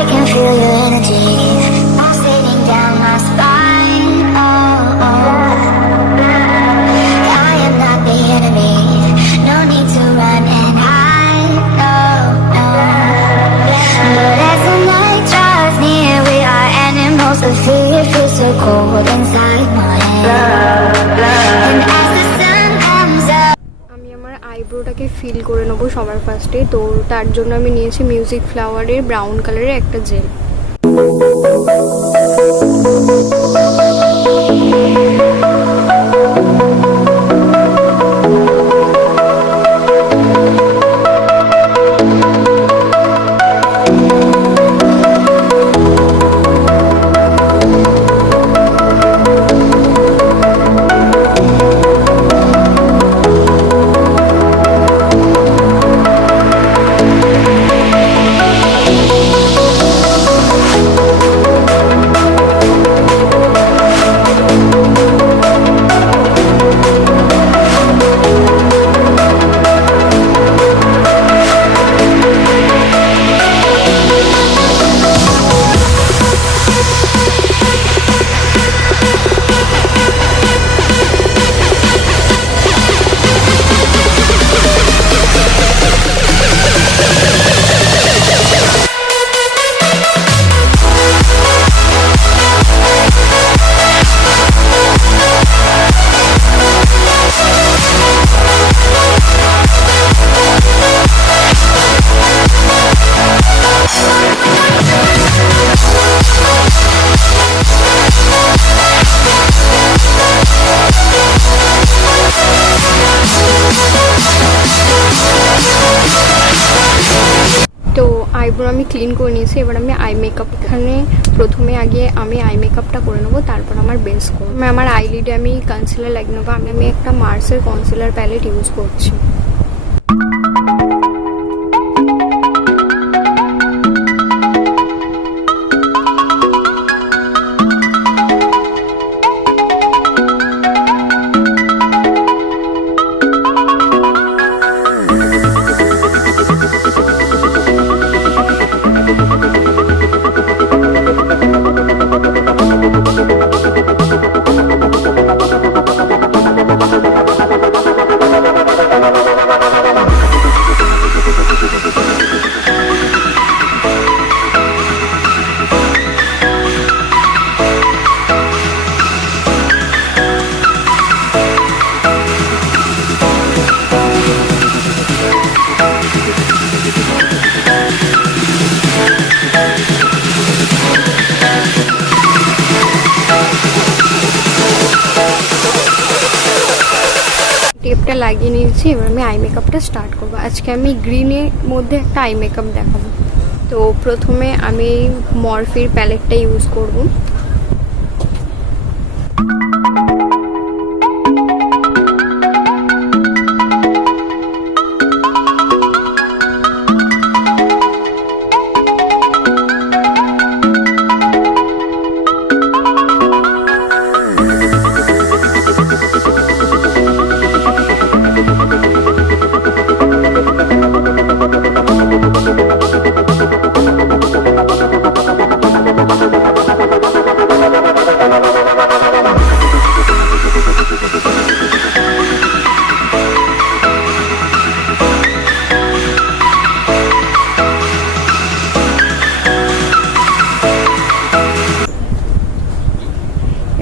I can feel your energy pulsating down my spine. Oh, oh. I am not the enemy. No need to run and hide. No, no. But as the night draws near, we are animals. The fear feels so cold inside my head. And as the sun comes up, আমি আমার আইব্রোটাকে ফিল করে নেবো সবার ফার্স্টে। তো তার জন্য আমি নিয়েছি মিউজিক ফ্লাওয়ারের ব্রাউন কালারের একটা জেল। তো আইব্রো আমি ক্লিন করে নিয়েছি। এবার আমি আই মেকআপ, এখানে প্রথমে আগে আমি আই মেকআপটা করে নেবো, তারপর আমার বেস করবো। আমার আইলিডে আমি কনসিলার লাগিয়ে নেবো। আমি একটা মার্সের কনসিলার প্যালেট ইউজ করছি। টেপটা লাগিয়ে নিয়েছি। এবার আমি আই মেকআপটা স্টার্ট করবো। আজকে আমি গ্রিনের মধ্যে একটা আই মেকআপ দেখাবো। তো প্রথমে আমি মরফির প্যালেটটা ইউজ করবো।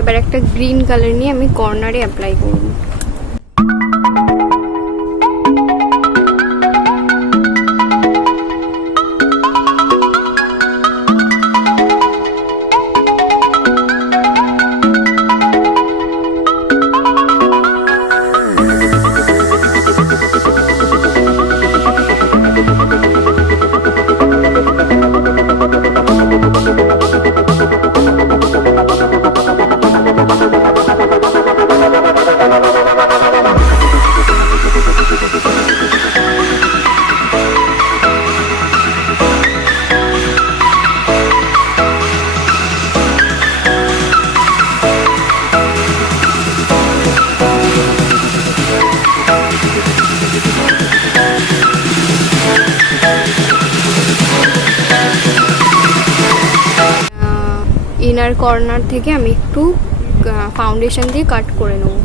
এবার একটা গ্রিন কালার নিয়ে আমি কর্নারে অ্যাপ্লাই করব। ইনার কর্নার থেকে আমি একটু ফাউন্ডেশন দিয়ে কাট করে নেব।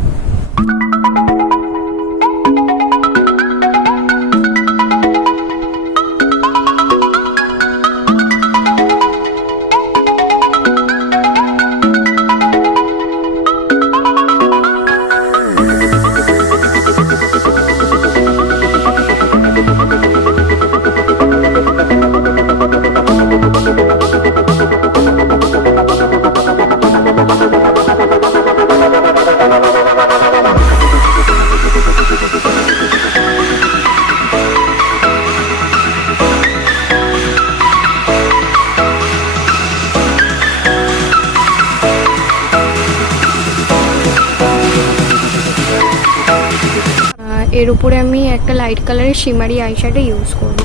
এর উপরে আমি একটা লাইট কালারের শিমারি আইশ্যাডো ইউজ করব।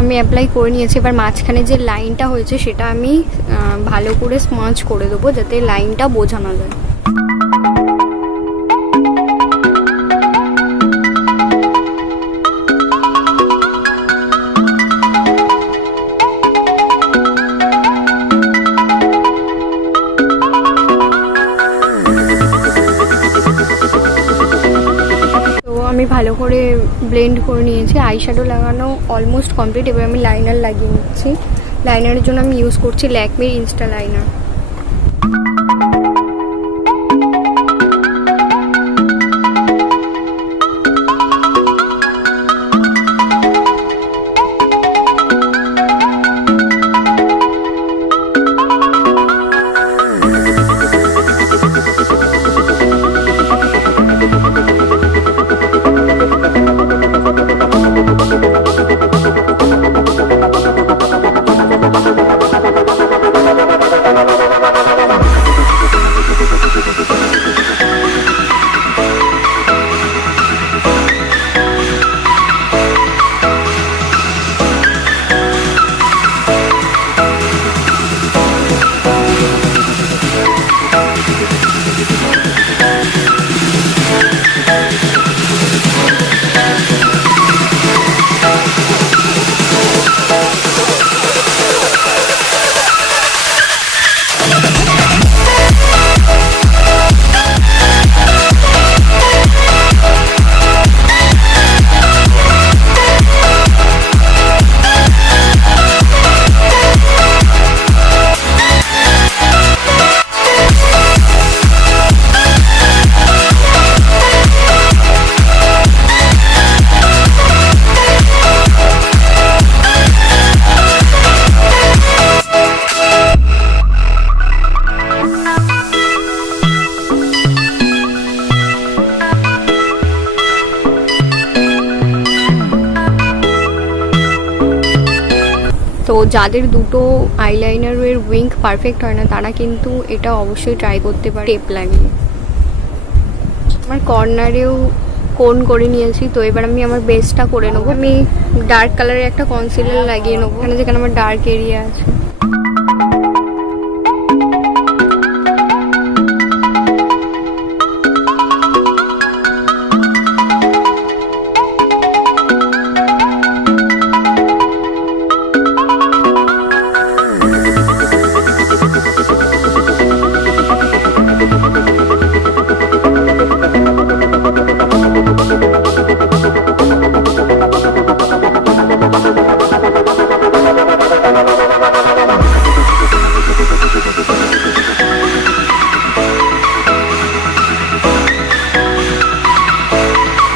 আমি অ্যাপ্লাই করে নিয়েছি। এবার মাঝখানে যে লাইনটা হয়েছে সেটা আমি ভালো করে স্মাচ করে দেবো যাতে লাইনটা বোঝানো যায়। আমি ভালো করে ব্লেন্ড করে নিয়েছি। আইশ্যাডো লাগানো অলমোস্ট কমপ্লিট। এবার আমি লাইনার লাগিয়ে নিচ্ছি। লাইনারের জন্য আমি ইউজ করছি ল্যাকমির ইনস্টা লাইনার। তো যাদের দুটো আইলাইনারের উইং পারফেক্ট হয় না তারা কিন্তু এটা অবশ্যই ট্রাই করতে পারে টেপ লাগিয়ে। আমার কর্নারেও কোন করে নিয়েছি। তো এবার আমি আমার বেসটা করে নেবো। আমি ডার্ক কালারের একটা কনসিলার লাগিয়ে নেবো এখানে যেখানে আমার ডার্ক এরিয়া আছে।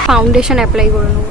ফাউন্ডেশন অ্যাপ্লাই করে নেবো।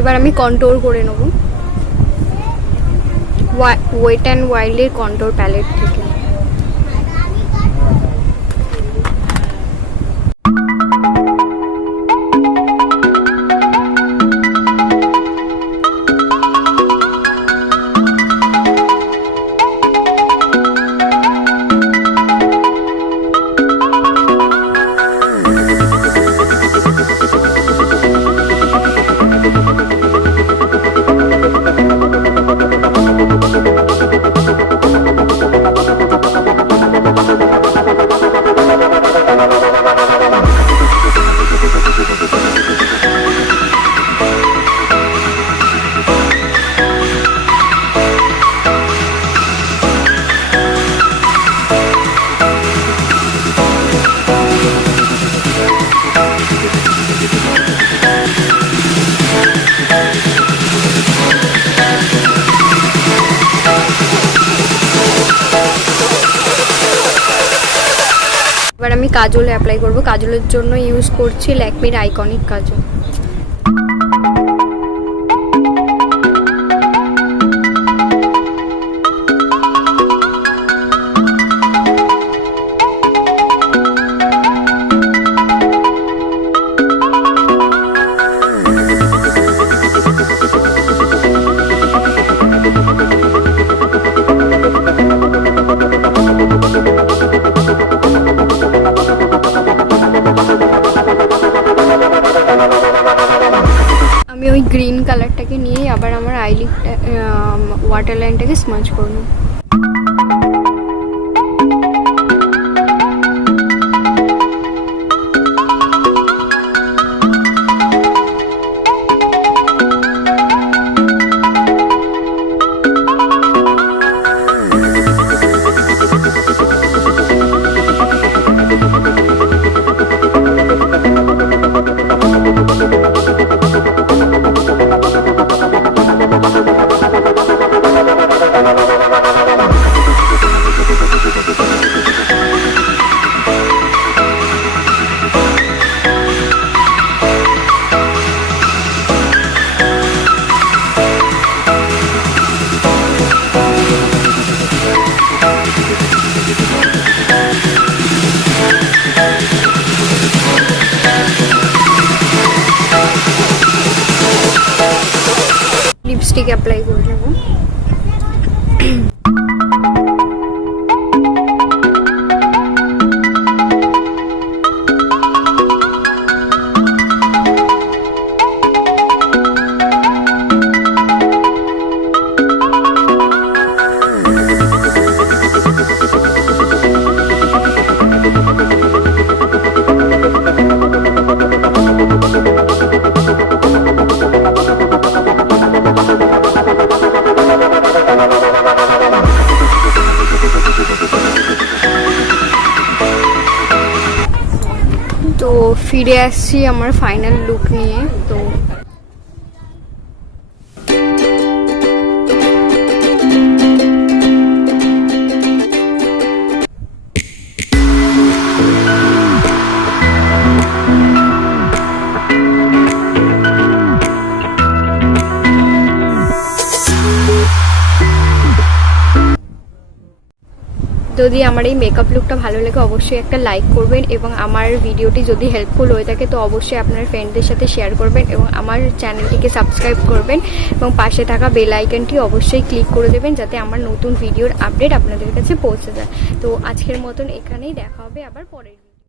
এবার আমি কন্ট্রোল করে নেব ওয়েট অ্যান্ড ওয়াইল্ডের কন্ট্রোল প্যালেট থেকে। এবার আমি কাজল অ্যাপ্লাই করব। কাজলের জন্য ইউজ করছি ল্যাকমির আইকনিক কাজল। আমি ওই গ্রিন কালারটাকে নিয়ে আবার আমার আইলিডটা ওয়াটার লাইনটাকে স্মাজ করব। লিপস্টিক অ্যাপ্লাই করে নেব। তো ফিরে আসছি আমার ফাইনাল লুক নিয়ে। তো যদি আমার এই মেকআপ লুকটা ভালো লাগে অবশ্যই একটা লাইক করবেন, এবং আমার ভিডিওটি যদি হেল্পফুল হয়ে থাকে তো অবশ্যই আপনার ফ্রেন্ডদের সাথে শেয়ার করবেন, এবং আমার চ্যানেলটিকে সাবস্ক্রাইব করবেন, এবং পাশে থাকা বেল আইকনটি অবশ্যই ক্লিক করে দেবেন যাতে আমার নতুন ভিডিওর আপডেট আপনাদের কাছে পৌঁছে যায়। তো আজকের মতন এখানেই, দেখা হবে আবার পরের।